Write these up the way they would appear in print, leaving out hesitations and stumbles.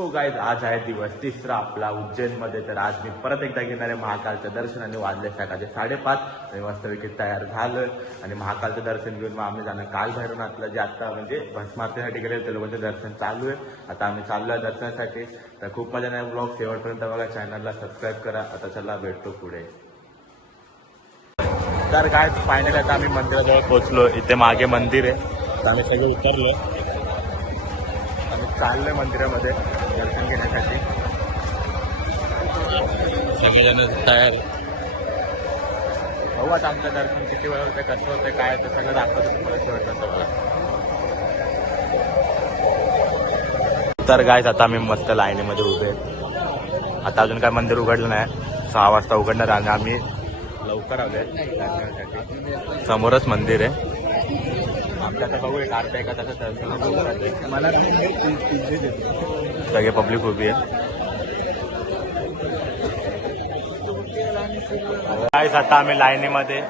So guys आज आहे दिवस तिसरा आपला उज्जैनमध्ये. तर आज मी परत एकदा घेणार आहे महाकालचं दर्शन आणि वाजले सकाळचे 5:30 आणि मस्तपैकी तयार झालं आणि महाकालचं दर्शन घेऊन मग आम्ही जाणार काल भैरवनाथला, जे आता म्हणजे भस्मारतीसाठी गेले ते लोकांचं दर्शन चालू आहे. आता आम्ही चाललो आहे दर्शनासाठी. तर खूप मजा नाही. ब्लॉग शेवटपर्यंत बघा, चॅनलला सबस्क्राईब करा. आता चला भेटतो पुढे. तर काय फायनली आता आम्ही मंदिराजवळ पोहोचलो. इथे मागे मंदिर आहे. तर आम्ही सगळे उतरलो, आम्ही चाललोय मंदिरामध्ये दर्शन घेण्यासाठी. सगळेजण तयार. बघू आता आमचं दर्शन किती वेळ होतं, कसं होतं, काय ते सगळं दाखवतं तुम्हाला शेवटपर्यंत. तर गायस आता आम्ही मस्त लाईनीमध्ये उभे आहेत. आता अजून काय मंदिर उघडलं नाही. 6 वाजता उघडणार आणि आम्ही लवकर आलोय दर्शनासाठी. समोरच मंदिर आहे आमच्या. आता बघू एक अर्धा एका तासात दर्शन. मला सगळे पब्लिक उभी आहे. गाईस आता आम्ही लाईनीमध्ये.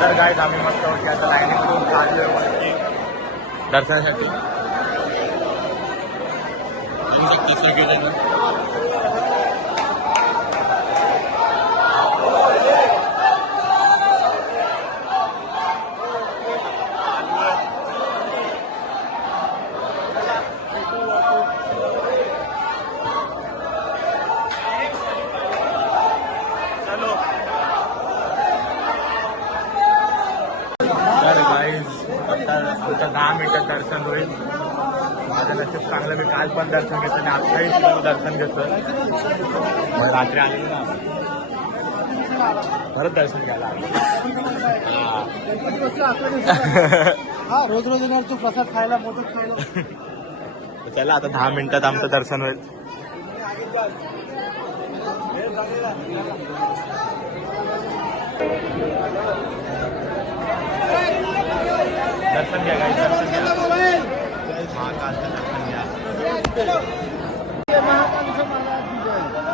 तर गाईस आम्ही मस्त होती आता लाईनीमधून चाललोय वरती दर्शनासाठी. आमचं 10 मिनिटात दर्शन होईल. माझं नशीब चांगलं, मी काल पण दर्शन घेतलं आणि आत्ताही दर्शन घेतलं. मग रात्री आलेलो ना परत दर्शन घ्यायला. रोज रोज येणार तू प्रसाद खायला, मोदक खायला. चला आता 10 मिनिटात आमचं दर्शन होईल. दर्शन घ्या गाईस, दर्शन घ्या. महाकालचं दर्शन घ्या.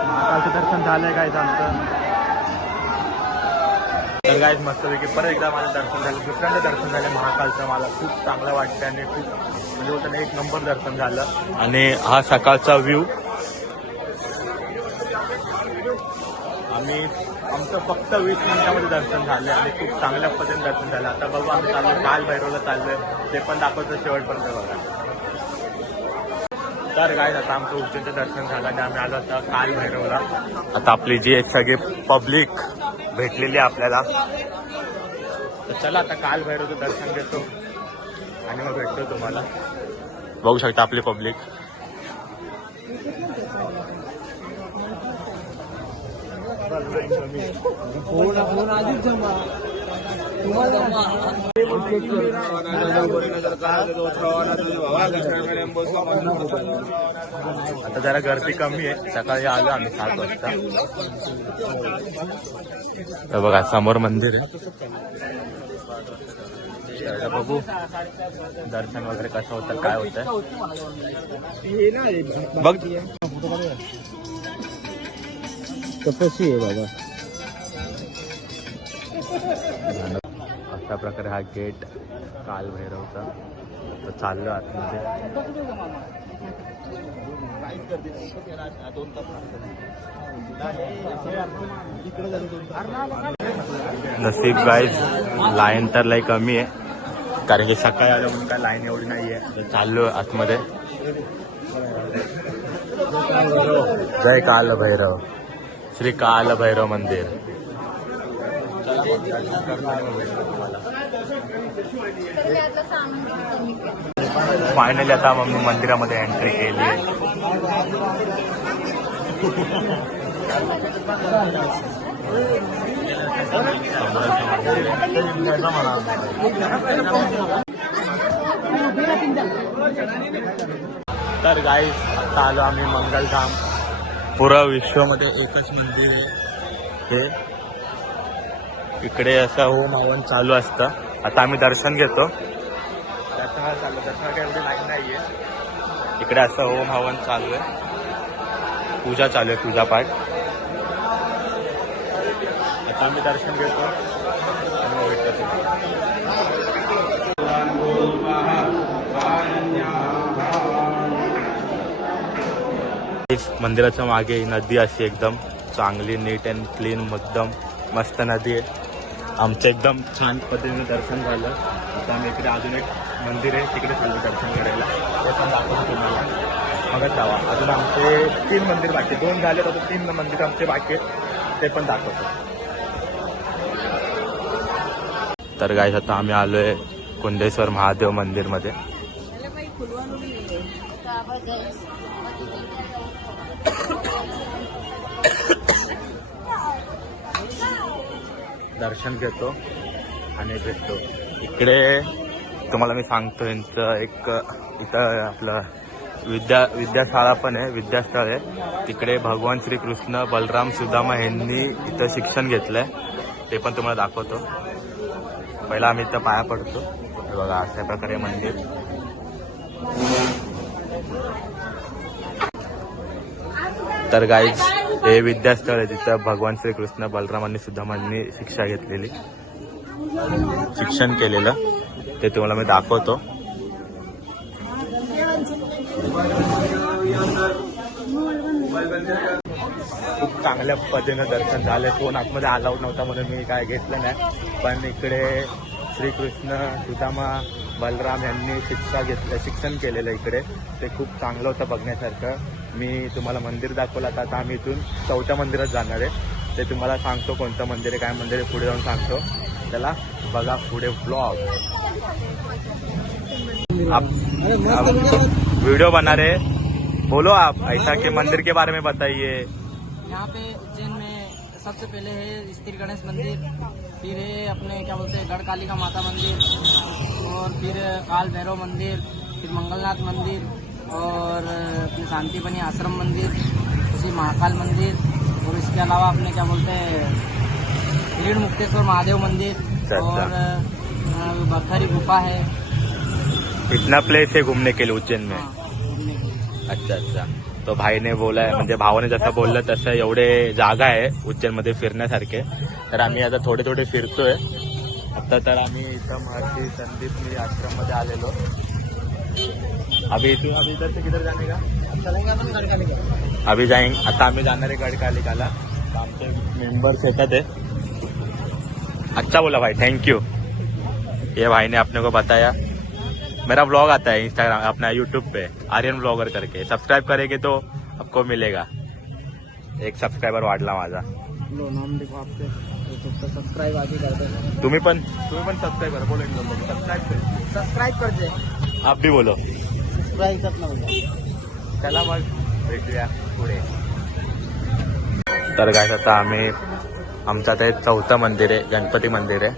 महाकालचं दर्शन झालंय गाईस आमचं. तर गाईस मस्तपैकी परत एकदा माझं दर्शन झालं. दुसऱ्यांदा दर्शन झालं महाकालचं. मला खूप चांगलं वाटतं आणि खूप म्हणजे होतं ना, 1 नंबर दर्शन झालं. आणि हा सकाळचा व्ह्यू. आमचं फक्त 20 मिनिटामध्ये दर्शन झालं आणि खूप चांगल्या पद्धतीने दर्शन झालं. आता बघू आम्ही चाललो काल भैरवला चाललोय, ते पण दाखवतो शेवटपर्यंत बघा. तर गाईस आता आमचं उज्जैनचं दर्शन झालं आणि आम्ही आलो आता काल भैरवला. आता आपली जी सगळी पब्लिक भेटलेली आपल्याला. तर चला आता काल भैरवचं दर्शन घेतो आणि मग भेटतो तुम्हाला. बघू शकता आपली पब्लिक. आता जरा गर्दी कमी आहे. सकाळी आलो आम्ही 7 वाजता. बघा समोर मंदिर आहे. बघू दर्शन वगैरे कसं होतं, काय होतं बघ. तपस्वी आहे बाबा. अशा प्रकारे हा गेट काल भैरवचा. तर चाललो आतमध्ये. नसीब गाईज लाईन तर लई कमी आहे, कारण की सकाळी आलं म्हणून काय लाईन एवढी नाही आहे. तर चाललो आतमध्ये. जय काल भैरव, श्री काल भैरव मंदिर. फायनली आता मग मी मंदिरामध्ये एंट्री केली आहे. तर गाईस आता आलो आम्ही मंगलधाम. पुरा विश्वामध्ये एकच मंदिर आहे हे. इकडे असं होम हवन चालू असतं. आता आम्ही दर्शन घेतो. दर्शनाला चाललो. दर्शनाला काही एवढी लाईन नाहीये. इकडे असं होम हवन चालू आहे, पूजा चालू आहे, पूजापाठ. आता आम्ही दर्शन घेतो आणि मग भेटतो तुम्हाला. मंदिराच्या मागे नदी अशी एकदम चांगली नीट अँड क्लीन एकदम मस्त नदी आहे. आमचं एकदम छान पद्धतीने दर्शन झालं. आता आम्ही इकडे अजून एक मंदिर आहे तिकडे चाललो दर्शन करायला, ते पण दाखवतो तुम्हाला. बघत जावा. अजून आमचे 3 मंदिर बाकी, 2 झाले तर 3 मंदिर आमचे बाकी आहेत, ते पण दाखवतो. तर गाईस आता आम्ही आलोय कुंडेश्वर महादेव मंदिरमध्ये. दर्शन घेतो आणि भेटतो. इकडे तुम्हाला मी सांगतो यांचं एक इथं आपलं विद्याशाळा पण आहे, विद्यास्थळ आहे. तिकडे भगवान श्रीकृष्ण बलराम सुदामा यांनी इथं शिक्षण घेतलंय, ते पण तुम्हाला दाखवतो. पहिला आम्ही इथं पाया पडतो. बघा अशा प्रकारे मंदिर. तर गाईज हे विद्यास्थळ आहे, तिथं भगवान श्रीकृष्ण बलरामांनी सुदामांनी शिक्षा घेतलेली, शिक्षण केलेलं, ते तुम्हाला मी दाखवतो. खूप चांगल्या पद्धतीनं दर्शन झालं. फोन आतमध्ये अलाउड नव्हता म्हणून मी काय घेतलं नाही, पण इकडे श्रीकृष्ण सुदामा बलराम यांनी शिक्षण केलेलं इकडे, ते खूप चांगलं होतं बघण्यासारखं. मी तुम्हाला मंदिर दाखवलं. आता आम्ही इथून 4थ्या मंदिरात जाणार आहे, ते तुम्हाला सांगतो कोणतं मंदिर आहे, काय मंदिर आहे, पुढे जाऊन सांगतो. त्याला बघा पुढे ब्लॉग. आप वीडियो बना रहे, बोलो आप ऐसा के मंदिर के बारे में बताइए. यहाँ पे उज्जैन में सबसे पहले है स्त्री गणेश मंदिर, फिर है अपने क्या बोलते हैं गढ़कालिका माता मंदिर, और फिर काल भैरव मंदिर, फिर मंगलनाथ मंदिर, और अपने शांतिपनी आश्रम मंदिर, उसी महाकाल मंदिर, और इसके अलावा अपने क्या बोलते हैं ऋण मुक्तेश्वर महादेव मंदिर, और बखरी गुफा है. इतना प्लेस है घूमने के लिए उज्जैन में. घूमने के लिए. अच्छा अच्छा. तो भाईने बोलाय, म्हणजे भावाने जसं बोललं तसं एवढे जागा आहे उज्जैनमध्ये फिरण्यासारखे. तर आम्ही आता थोडे थोडे फिरतोय. आता तर आम्ही इथं महर्षी संदीपनी आश्रम मध्ये आलेलो. अभी इधर से किधर जाने का? अभी जाएंगे. आता आम्ही जाणार आहे गडकालिकाला. आमचे मेंबर्स येतात आहे. अच्छा बोला भाई, थैंक यू. ये भाई ने अपने को बताया. मेरा ब्लॉग आता है इंस्टाग्राम अपना यूट्यूब पे, आर्यन ब्लॉगर करके. सबस्क्राईब करेंगे तो आपको मिलेगा. एक सबस्क्रायबर वाढला माझा. नाम देखो आपके सबस्क्राइब आधी कर दो. तुम्ही पण सबस्क्राईब करा. बोलो सबस्क्राईब कर दे. आप भी बोलो. सबस्क्राइब करना होगा. चला मग भेटूया पुढे. तर काय आता आम्ही आमचं आता 4थं मंदिर आहे, गणपती मंदिर आहे.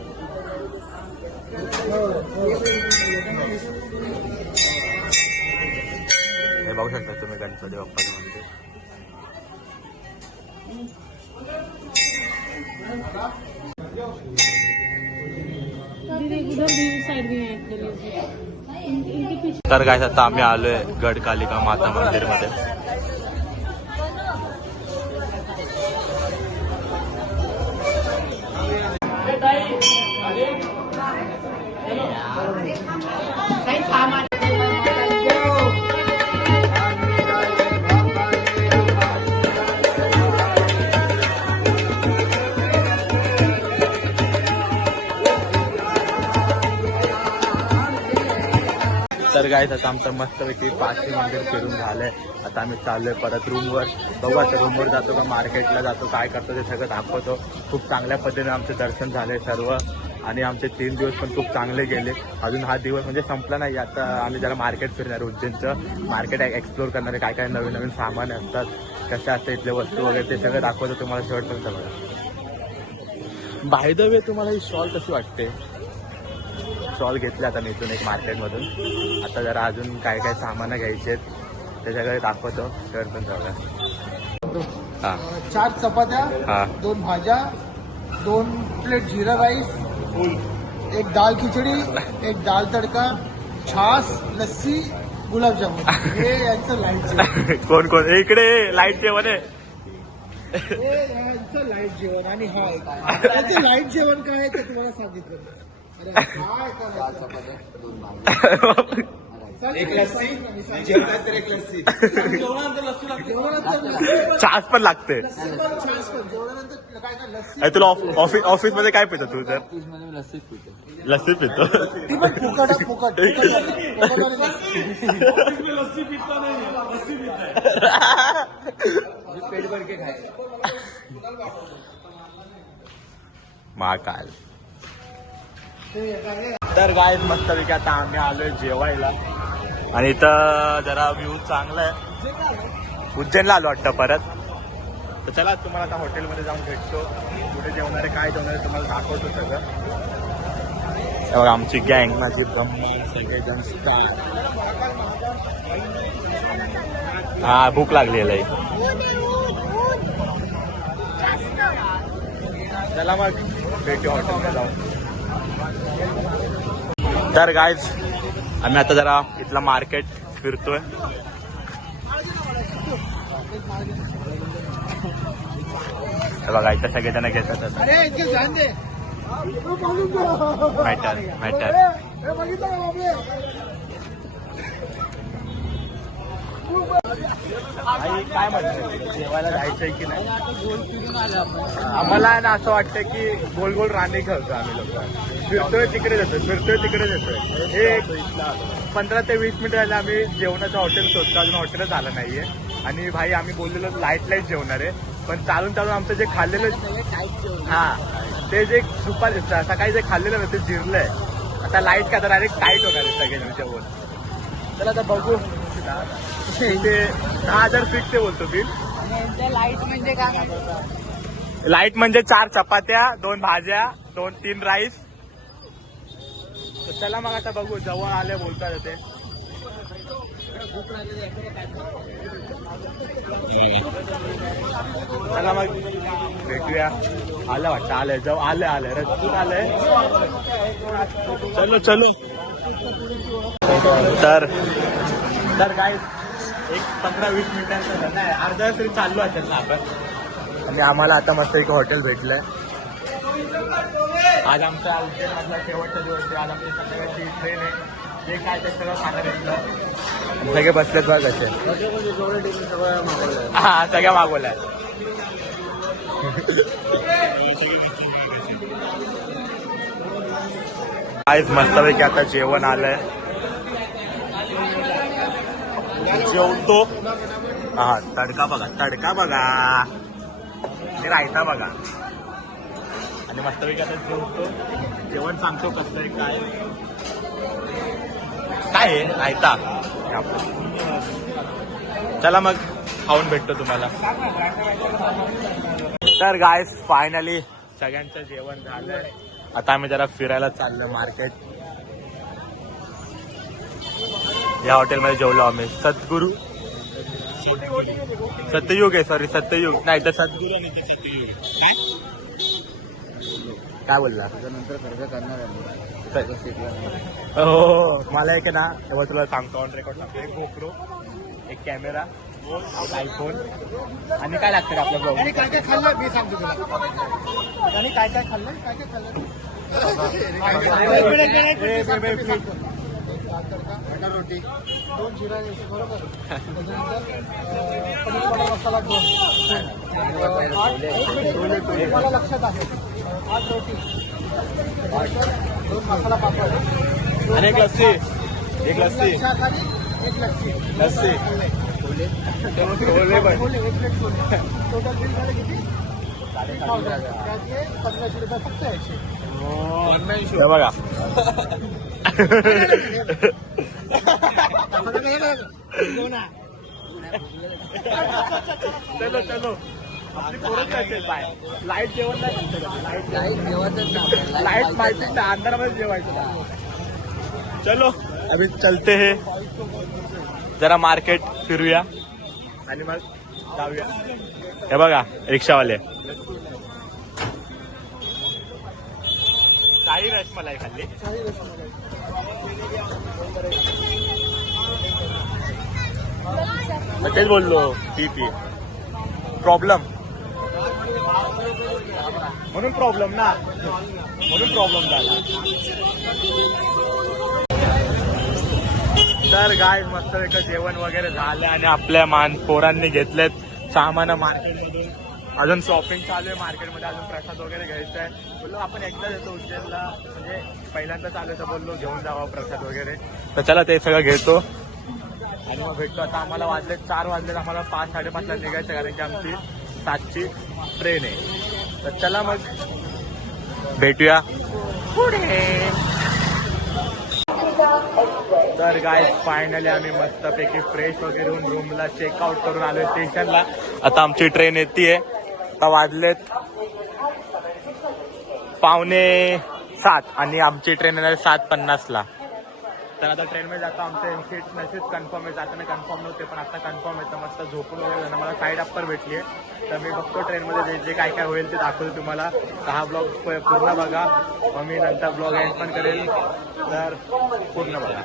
हे बघू शकता तुम्ही गणपती बाप्पाचं मंदिर. तर काय आता आम्ही आलोय गडकालिका माता मंदिर मध्ये. तर गाईस आता आमचं मस्तपैकी 5 मंदिर फिरून झालंय. आता आम्ही चाललोय परत रूमवर. बघू आता रूमवर जातो का मार्केटला जातो, काय करतो ते सगळं दाखवतो. खूप चांगल्या पद्धतीने आमचं दर्शन झालंय सर्व, आणि आमचे 3 दिवस पण खूप चांगले गेले. अजून हा दिवस म्हणजे संपला नाही. आता आम्ही जरा मार्केट फिरणार, उज्जैनचं मार्केट एक्सप्लोर करणार आहे. काय काय नवीन नवीन सामान असतात, कशा असतात इथले वस्तू वगैरे, ते सगळं दाखवतो तुम्हाला शेवटपर्यंत बघा. बाय द वे तुम्हाला ही शॉल कशी वाटते? शॉल घेतले आता मी इथून एक मार्केटमधून. आता जरा अजून काय काय सामानं घ्यायचे आहेत ते सगळे दाखवतो शेवटपर्यंत बघा. हां 4 चपात्या, हां 2 भाज्या, 2 प्लेट जीरा राईस, एक दाल खिचडी, एक दाल तडका, छाछ, लस्सी, गुलाबजामुन हे यांचं लाईट जेवण. कोण कोण इकडे लाईट जेवण आहे. हे यांचं लाईट जेवण आणि हा याचं लाईट जेवण काय आहे ते तुम्हाला सांगितलं. अरे काय करायचं. एक लस्सी जेवतात तर एक लस्सी जेवणानंतर लस्सी लागते. जेवणानंतर लस्सी छास पण लागते. पण छास पण जेवणानंतर काय काय लस्सी अरे तुला ऑफिस मध्ये काय पितो तू तर? लस्सी पितो. ती पण फुकट पेट भर के खाए. महाकाल. तर गाय मस्तपैकी आता आम्ही आलोय जेवायला आणि इथं जरा व्ह्यू चांगला आहे. उज्जैनला आलो वाटतं परत. तर चला तुम्हाला आता हॉटेलमध्ये जाऊन भेटतो. कुठे जेवणारे काय जेवणारे तुम्हाला दाखवतो सगळं. हे बघा आमची गँग माझी ब्रह्मा सगळेजण स्टार. हा भूक लागलेली आहे. चला मग भेटू हॉटेलमध्ये जाऊन. तर गाईज आम्ही आता जरा इथला मार्केट फिरतोय. बघा इथं सगळेजण घेतात. अरे इतके ध्यान दे. मॅटर हे बघितलं का बाबले? काय म्हणते जेवायला जायचंय की नाही? आम्हाला ना असं वाटतं की गोल गोल राणे खेळतो आम्ही लोक. फिरतोय तिकडे जातोय. हे 15 ते 20 मिनिटं झाले आम्ही जेवणाचं हॉटेल शोधतो. अजून हॉटेलच आलं नाहीये. आणि भाई आम्ही बोललेलो लाईट जेवणार आहे. पण चालून आमचं जे खाल्लेलं ते जे दुपारी सकाळी जे खाल्लेलं ना ते जिरलंय. आता लाईट का तर डायरेक्ट टाईट होणार आहे सगळे जेवण. चला आता बघू. ते 10,000 फिक्स आहे बोलतो बिल. लाईट म्हणजे काय? लाईट म्हणजे 4 चपात्या, 2 भाज्या, 2-3 राईस. तर चला मग आता बघू. जवळ आले बोलतात ते. चला मग भेटूया. आलं वाटतं आलंय आलंय रस्त्यात आलंय. चलो तर काय एक 15-20 मिनिटांचं नाही अर्धा तरी चाललो असेल ना आपण. आणि आम्हाला आता मस्त एक हॉटेल भेटलंय. आज आमचा उज्जैनमधला शेवटचा दिवस आहे. आज आमची संध्याकाळची ट्रेन आहे. जे काय ते सगळं खाणं भेटलं. सगळे बसलेत बघ कसे. हा सगळ्या मागवल्या. आज मस्तपैकी आता जेवण आलंय. जेवतो. हा तडका बघा आणि रायता बघा. आणि मस्तपैकी आता जेवतो. जेवण सांगतो कसं आहे काय आहे रायता. चला मग खाऊन भेटतो तुम्हाला. तर गायस फायनली सगळ्यांचं जेवण झालंय. आता आम्ही जरा फिरायला चाललो मार्केट. या हॉटेलमध्ये जेवलो आम्ही. सत्ययुग आहे. सॉरी सत्ययुग नाही तर सद्गुरू आणि ते सत्ययुग. काय बोलला? नंतर खर्च करणार आहे. हो मला एक ना तेव्हा तुला सांगतो ऑन रेकॉर्ड सांगतो. एक गोप्रो, एक कॅमेरा, एक आयफोन आणि काय लागतं आपल्या ब्लॉग. आणि काय काय खाल्लं मी सांगतो तुला. आणि काय काय खाल्लं बटर रोटी 2 जिरा राईस बरोबर. त्याच्यानंतर पनीर बटर मसाला 2. मला लक्षात आहे 8 रोटी, 2 मसाला पापड आणि एक लस्सी. एक लस्सी. छोले पण. Chole 1 plate chole. Total bill झालं किती? 1500. त्यातले 1500 रुपये फक्त यायचे. हे बघा चलो आपली पोरच असेल बाय. लाईट जेवण नाही. लाईट माहिती ना अंधारामध्ये जेवायचं. चलो अभी चलते हैं जरा मार्केट फिरूया आणि मग जाऊया. हे बघा रिक्षावाले. शाही रसमलाई खाल्ली. मग तेच बोललो ती प्रॉब्लेम म्हणून प्रॉब्लेम ना म्हणून प्रॉब्लेम झाला. तर गाय मस्त एक जेवण वगैरे झालं आणि आपल्या पोरांनी घेतलेत सामान मार्केटमधून. अजून शॉपिंग चालू आहे मार्केटमध्ये, अजून प्रसाद वगैरे घ्यायचा आहे. बोललो आपण एकदा येतो उज्जैनला, म्हणजे पहिल्यांदा चालू तर बोललो घेऊन जावा प्रसाद वगैरे. तर चला ते सगळं घेतो आणि मग भेटतो. आता आम्हाला वाजले 4 वाजले, आम्हाला 5-5:30ला निघायचं कारण की आमची 7ची ट्रेन आहे. तर चला मग भेटूया पुढे. तर गाय फायनली आम्ही मस्तपैकी फ्रेश वगैरे होऊन रूमला चेकआउट करून आलोय स्टेशनला. आता आमची ट्रेन येते. आता वाजलेत 6:45 आणि आमची ट्रेन येणार 7:50ला. तर आता ट्रेनमध्ये जातो. आमचे सीट नशीब कन्फर्म आहे, जाताना कन्फर्म नव्हते पण आता कन्फर्म आहे. तर मस्त झोपून वगैरे झालं. मला साईड अप्पर भेटली आहे. तर मी बघतो ट्रेनमध्ये जे काय काय होईल ते दाखवतो तुम्हाला. तर हा ब्लॉग पूर्ण बघा, मग मी नंतर ब्लॉग एंड पण करेल. तर पूर्ण बघा.